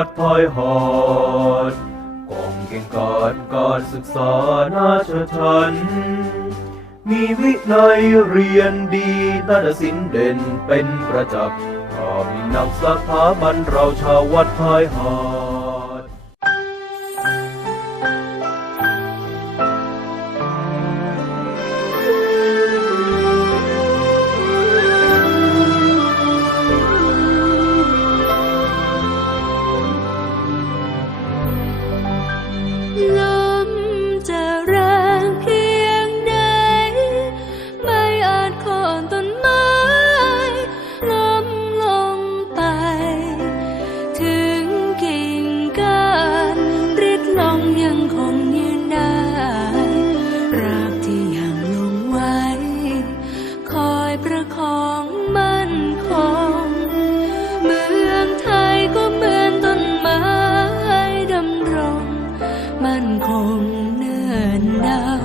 วัดพลอยหอดกองเก่งกอดกอดศึกษานาชชัน มีวินัยเรียนดีนาฏศิลป์เด่นเป็นประจักษ์ถ้อมีนักสถาบันเราชาววัดพลอยหอด คงเนิ่นนดาว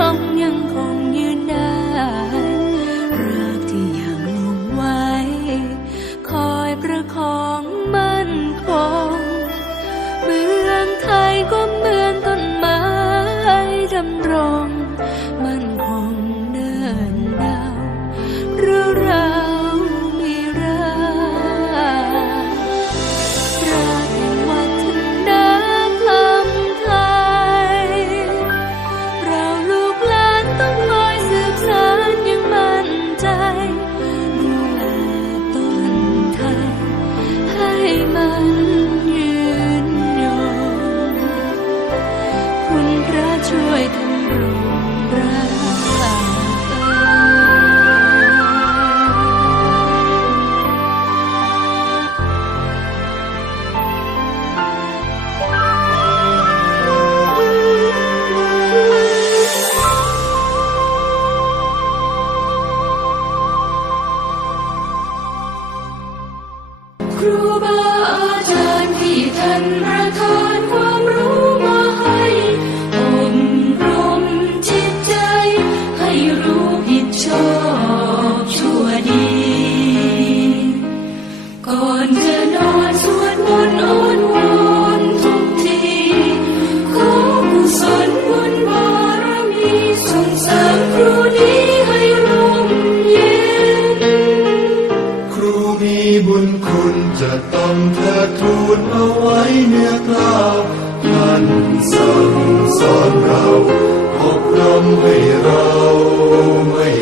ลงยังคงยืนได้รักที่ยังลงไว้ คอยประคองมั่นคง เมืองไทยก็เมือง รูบาอาจารย์ที่ท่านประทานความรู้มาให้อบรมจิตใจ ให้รู้ผิดชอบชั่วดี ก่อนจะ ณจะต้องเธอทูลเอาไว้เนื้อกล้าวท่านสั่งสอนเราอบรมให้เราไม่